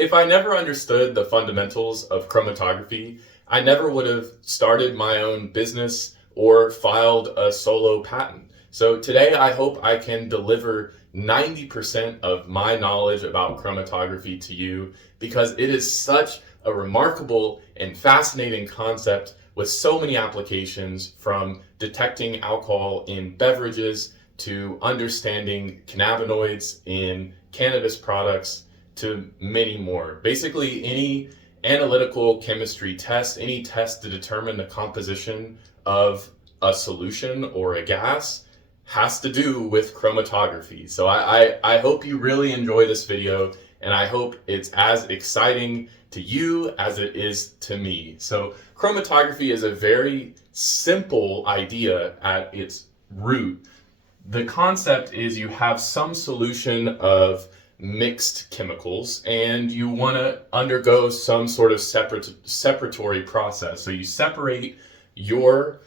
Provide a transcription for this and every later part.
If I never understood the fundamentals of chromatography, I never would have started my own business or filed a solo patent. So today I hope I can deliver 90% of my knowledge about chromatography to you because it is such a remarkable and fascinating concept with so many applications, from detecting alcohol in beverages to understanding cannabinoids in cannabis products to many more. Basically, any analytical chemistry test, any test to determine the composition of a solution or a gas, has to do with chromatography. So I hope you really enjoy this video, and I hope it's as exciting to you as it is to me. So chromatography is a very simple idea at its root. The concept is you have some solution of mixed chemicals and you want to undergo some sort of separatory process. So you separate your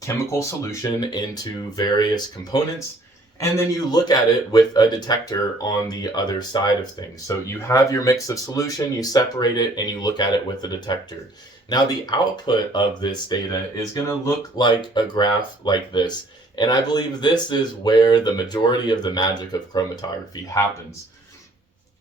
chemical solution into various components, and then you look at it with a detector on the other side of things. So you have your mix of solution, you separate it, and you look at it with a detector. Now the output of this data is going to look like a graph like this, and I believe this is where the majority of the magic of chromatography happens.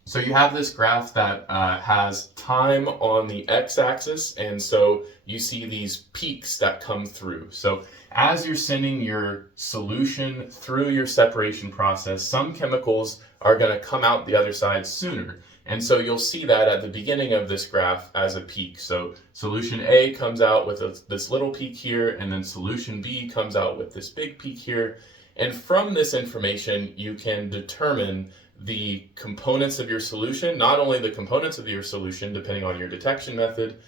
So you have this graph that has time on the x-axis, and so you see these peaks that come through. So as you're sending your solution through your separation process, some chemicals are going to come out the other side sooner. And so you'll see that at the beginning of this graph as a peak. So solution A comes out with this little peak here, and then solution B comes out with this big peak here. And from this information, you can determine the components of your solution, not only the components of your solution, depending on your detection method,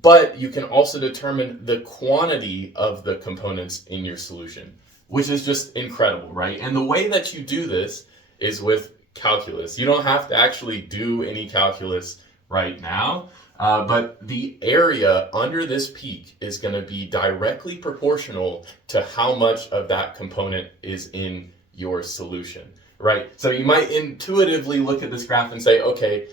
but you can also determine the quantity of the components in your solution, which is just incredible, right? And the way that you do this is with calculus. You don't have to actually do any calculus right now, but the area under this peak is going to be directly proportional to how much of that component is in your solution, right? So you might intuitively look at this graph and say, okay,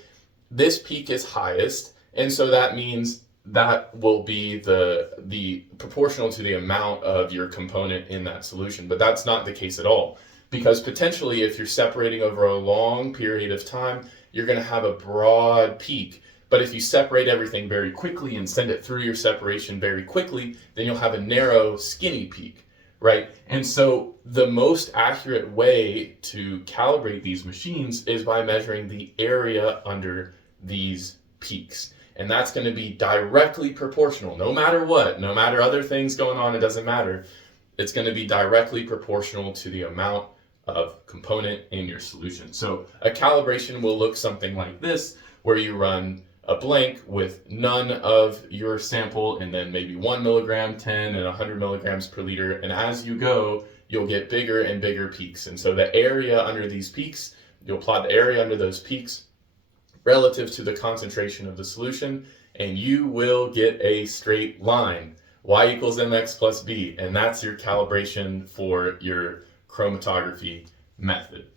this peak is highest, and so that means that will be the proportional to the amount of your component in that solution. But that's not the case at all, because potentially if you're separating over a long period of time, you're going to have a broad peak. But if you separate everything very quickly and send it through your separation very quickly, then you'll have a narrow, skinny peak, right? And so the most accurate way to calibrate these machines is by measuring the area under these peaks. And that's going to be directly proportional, no matter what, no matter other things going on, it doesn't matter. It's going to be directly proportional to the amount of component in your solution. So a calibration will look something like this, where you run a blank with none of your sample, and then maybe 1 milligram, 10, and 100 milligrams per liter. And as you go, you'll get bigger and bigger peaks. And so the area under these peaks, you'll plot the area under those peaks relative to the concentration of the solution, and you will get a straight line, y equals mx plus b, and that's your calibration for your chromatography method.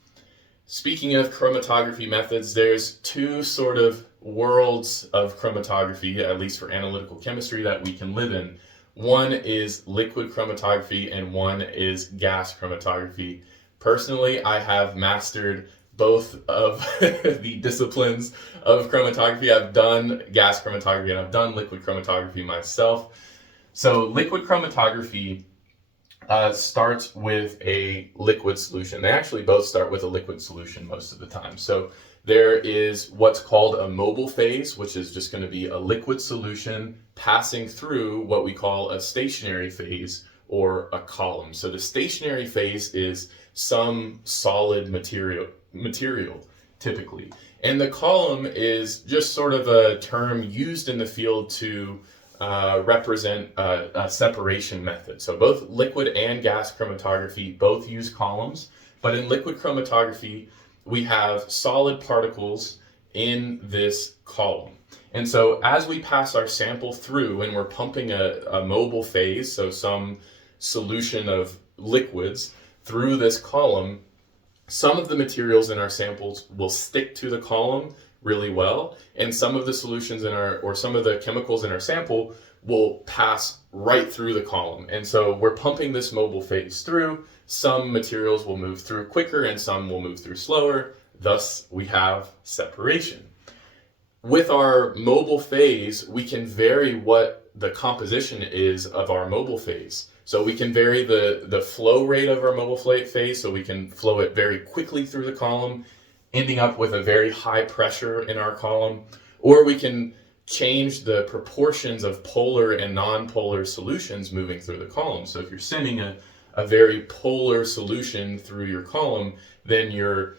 Speaking of chromatography methods, there's two sort of worlds of chromatography, at least for analytical chemistry, that we can live in. One is liquid chromatography and one is gas chromatography. Personally, I have mastered both of the disciplines of chromatography. I've done gas chromatography and I've done liquid chromatography myself. So liquid chromatography starts with a liquid solution. They actually both start with a liquid solution most of the time. So there is what's called a mobile phase, which is just going to be a liquid solution passing through what we call a stationary phase or a column. So the stationary phase is some solid material typically. And the column is just sort of a term used in the field to represent a separation method. So both liquid and gas chromatography both use columns, but in liquid chromatography, we have solid particles in this column. And so as we pass our sample through and we're pumping a mobile phase, so some solution of liquids through this column, some of the materials in our samples will stick to the column really well, and some of the solutions in our, or some of the chemicals in our sample will pass right through the column. And so we're pumping this mobile phase through. Some materials will move through quicker and some will move through slower. Thus, we have separation. With our mobile phase, we can vary what the composition is of our mobile phase. So we can vary the flow rate of our mobile phase, so we can flow it very quickly through the column, ending up with a very high pressure in our column. Or we can change the proportions of polar and non-polar solutions moving through the column. So if you're sending a very polar solution through your column, then your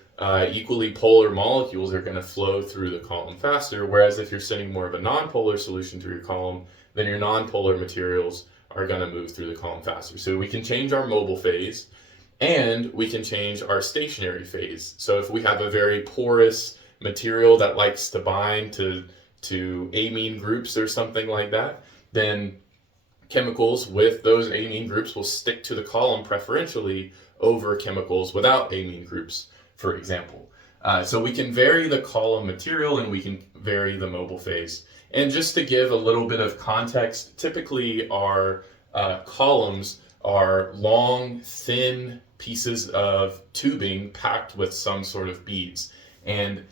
equally polar molecules are going to flow through the column faster. Whereas if you're sending more of a non-polar solution through your column, then your non-polar materials are going to move through the column faster. So we can change our mobile phase and we can change our stationary phase. So if we have a very porous material that likes to bind to amine groups or something like that, then chemicals with those amine groups will stick to the column preferentially over chemicals without amine groups, for example. So we can vary the column material and we can vary the mobile phase. And just to give a little bit of context, typically our columns are long, thin pieces of tubing packed with some sort of beads. And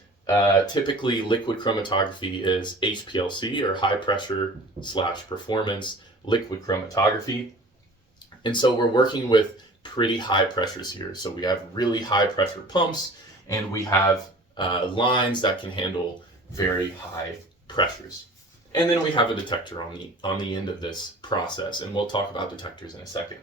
typically liquid chromatography is HPLC, or high pressure / performance liquid chromatography. And so we're working with pretty high pressures here. So we have really high pressure pumps and we have lines that can handle very high pressures. And then we have a detector on the end of this process, and we'll talk about detectors in a second.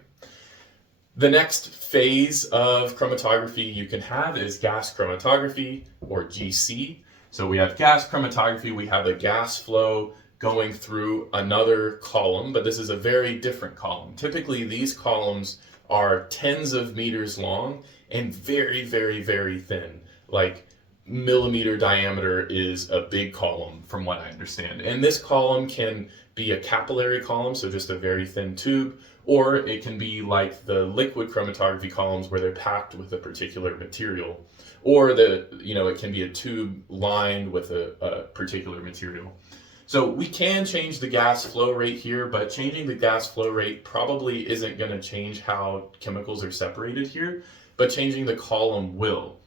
The next phase of chromatography you can have is gas chromatography, or GC. So we have gas chromatography, we have a gas flow going through another column, but this is a very different column. Typically these columns are tens of meters long and very, very, very thin. Like millimeter diameter is a big column from what I understand. And this column can be a capillary column, so just a very thin tube, or it can be like the liquid chromatography columns where they're packed with a particular material, or it can be a tube lined with a particular material. So we can change the gas flow rate here, but changing the gas flow rate probably isn't going to change how chemicals are separated here, but changing the column will.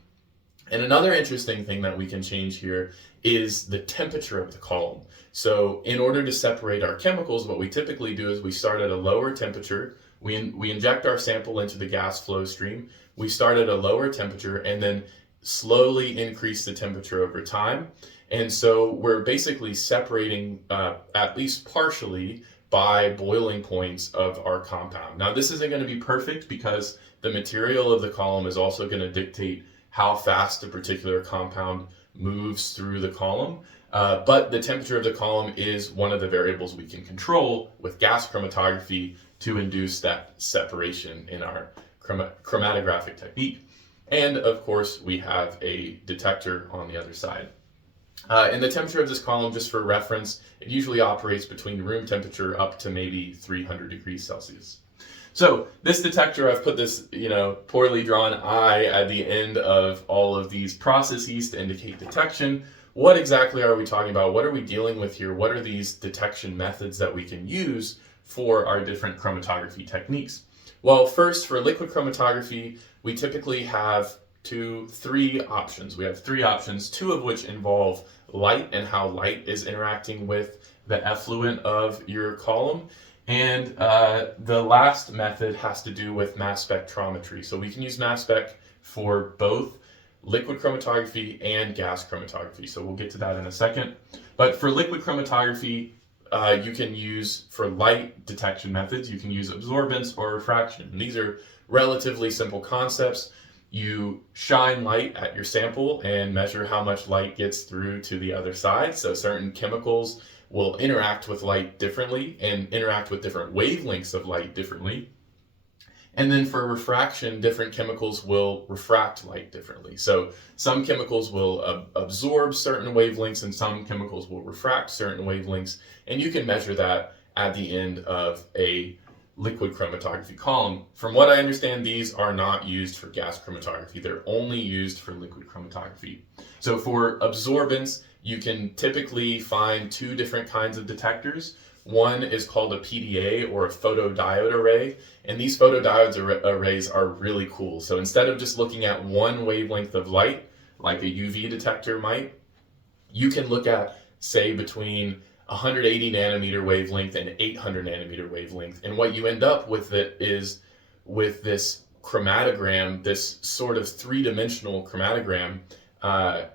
And another interesting thing that we can change here is the temperature of the column. So in order to separate our chemicals, what we typically do is we start at a lower temperature, we inject our sample into the gas flow stream, we start at a lower temperature and then slowly increase the temperature over time. And so we're basically separating at least partially by boiling points of our compound. Now this isn't going to be perfect because the material of the column is also going to dictate how fast a particular compound moves through the column. But the temperature of the column is one of the variables we can control with gas chromatography to induce that separation in our chromatographic technique. And of course, we have a detector on the other side. And the temperature of this column, just for reference, it usually operates between room temperature up to maybe 300 degrees Celsius. So this detector, I've put this, poorly drawn eye at the end of all of these processes to indicate detection. What exactly are we talking about? What are we dealing with here? What are these detection methods that we can use for our different chromatography techniques? Well, first, for liquid chromatography, we typically have three options. We have three options, two of which involve light and how light is interacting with the effluent of your column. And the last method has to do with mass spectrometry. So we can use mass spec for both liquid chromatography and gas chromatography. So we'll get to that in a second. But for liquid chromatography, you can use, for light detection methods, you can use absorbance or refraction. And these are relatively simple concepts. You shine light at your sample and measure how much light gets through to the other side. So certain chemicals will interact with light differently and interact with different wavelengths of light differently. And then for refraction, different chemicals will refract light differently. So some chemicals will absorb certain wavelengths and some chemicals will refract certain wavelengths. And you can measure that at the end of a liquid chromatography column. From what I understand, these are not used for gas chromatography. They're only used for liquid chromatography. So for absorbance, you can typically find two different kinds of detectors. One is called a PDA, or a photodiode array, and these photodiode arrays are really cool. So instead of just looking at one wavelength of light, like a UV detector might, you can look at, say, between 180 nanometer wavelength and 800 nanometer wavelength. And what you end up with is with this chromatogram, this sort of three-dimensional chromatogram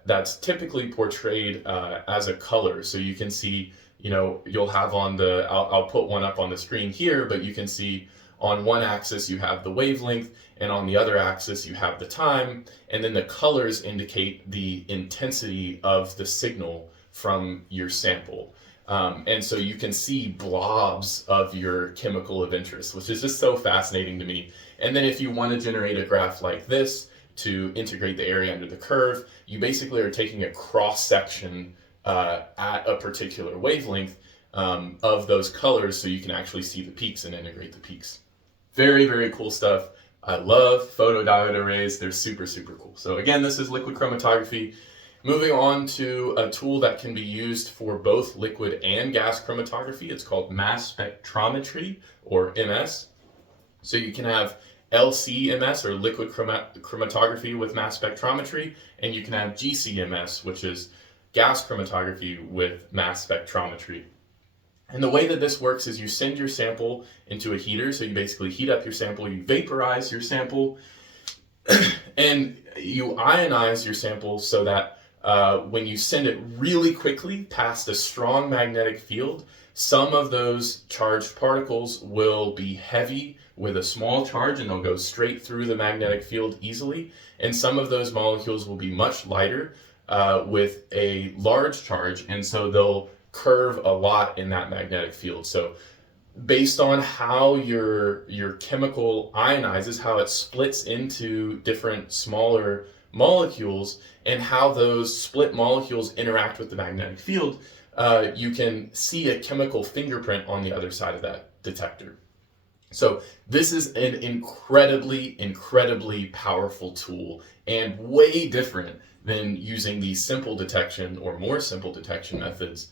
that's typically portrayed as a color. So you can see, you'll have on the, I'll put one up on the screen here, but you can see on one axis you have the wavelength, and on the other axis you have the time, and then the colors indicate the intensity of the signal from your sample. And so you can see blobs of your chemical of interest, which is just so fascinating to me. And then if you want to generate a graph like this to integrate the area under the curve, you basically are taking a cross section at a particular wavelength of those colors, so you can actually see the peaks and integrate the peaks. Very, very cool stuff. I love photodiode arrays. They're super, super cool. So again, this is liquid chromatography. Moving on to a tool that can be used for both liquid and gas chromatography. It's called mass spectrometry, or MS. So you can have LC-MS, or liquid chromatography with mass spectrometry, and you can have GC-MS, which is gas chromatography with mass spectrometry. And the way that this works is you send your sample into a heater. So you basically heat up your sample, you vaporize your sample, and you ionize your sample so that when you send it really quickly past a strong magnetic field, some of those charged particles will be heavy with a small charge and they'll go straight through the magnetic field easily. And some of those molecules will be much lighter with a large charge, and so they'll curve a lot in that magnetic field. So based on how your chemical ionizes, how it splits into different smaller molecules, and how those split molecules interact with the magnetic field, you can see a chemical fingerprint on the other side of that detector. So this is an incredibly, incredibly powerful tool, and way different than using these simple detection or more simple detection methods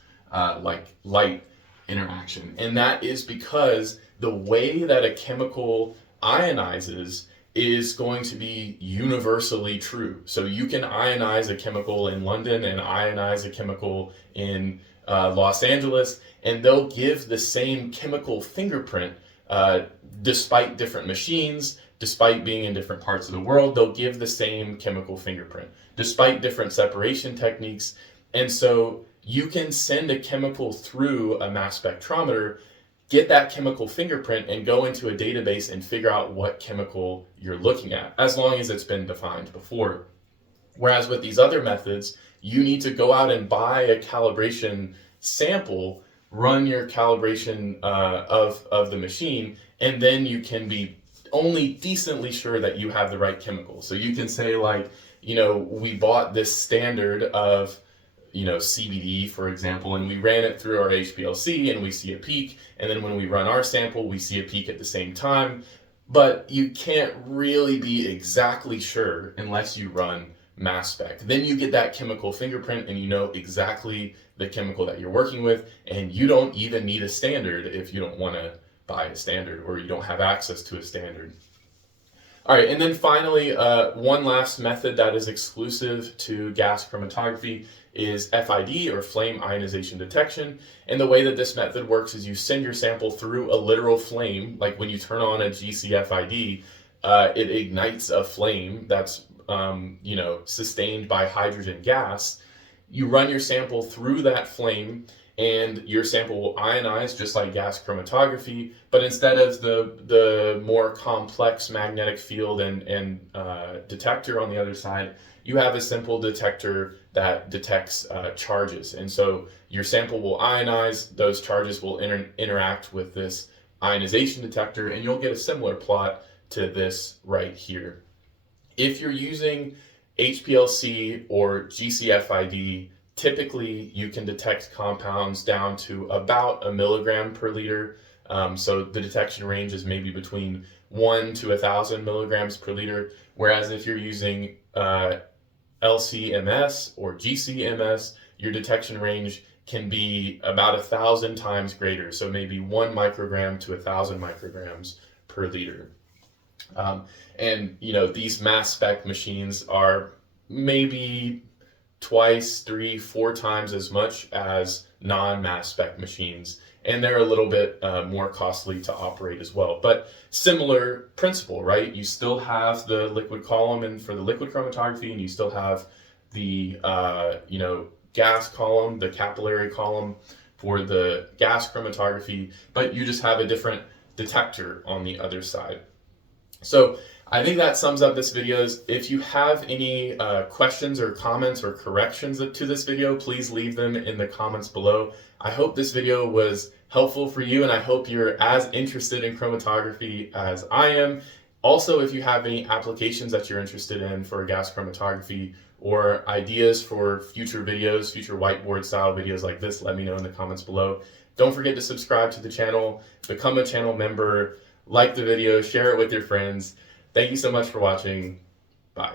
like light interaction. And that is because the way that a chemical ionizes is going to be universally true. So you can ionize a chemical in London and ionize a chemical in Los Angeles, and they'll give the same chemical fingerprint despite different machines, despite being in different parts of the world. They'll give the same chemical fingerprint despite different separation techniques. And so you can send a chemical through a mass spectrometer, get that chemical fingerprint, and go into a database and figure out what chemical you're looking at, as long as it's been defined before. Whereas with these other methods, you need to go out and buy a calibration sample, run your calibration of the machine, and then you can be only decently sure that you have the right chemical. So you can say, like, we bought this standard of CBD, for example, and we ran it through our HPLC and we see a peak, and then when we run our sample, we see a peak at the same time. But you can't really be exactly sure unless you run mass spec. Then you get that chemical fingerprint and you know exactly the chemical that you're working with, and you don't even need a standard if you don't want to buy a standard or you don't have access to a standard. All right, and then finally, one last method that is exclusive to gas chromatography is FID, or flame ionization detection. And the way that this method works is you send your sample through a literal flame. Like when you turn on a GC-FID, it ignites a flame that's sustained by hydrogen gas. You run your sample through that flame, and your sample will ionize just like gas chromatography, but instead of the more complex magnetic field and detector on the other side, you have a simple detector that detects charges. And so your sample will ionize, those charges will interact with this ionization detector, and you'll get a similar plot to this right here. If you're using HPLC or GC-FID, typically you can detect compounds down to about a milligram per liter. So the detection range is maybe between 1 to 1,000 milligrams per liter. Whereas if you're using LC-MS or GC-MS, your detection range can be about 1,000 times greater. So maybe 1 microgram to 1,000 micrograms per liter. And these mass spec machines are maybe twice, 3, 4 times as much as non-mass spec machines, and they're a little bit more costly to operate as well. But similar principle, right? You still have the liquid column and for the liquid chromatography, and you still have the gas column, the capillary column for the gas chromatography, but you just have a different detector on the other side. So I think that sums up this video. If you have any questions or comments or corrections to this video, please leave them in the comments below. I hope this video was helpful for you, and I hope you're as interested in chromatography as I am. Also, if you have any applications that you're interested in for gas chromatography or ideas for future videos, future whiteboard style videos like this, let me know in the comments below. Don't forget to subscribe to the channel, become a channel member, like the video, share it with your friends. Thank you so much for watching. Bye.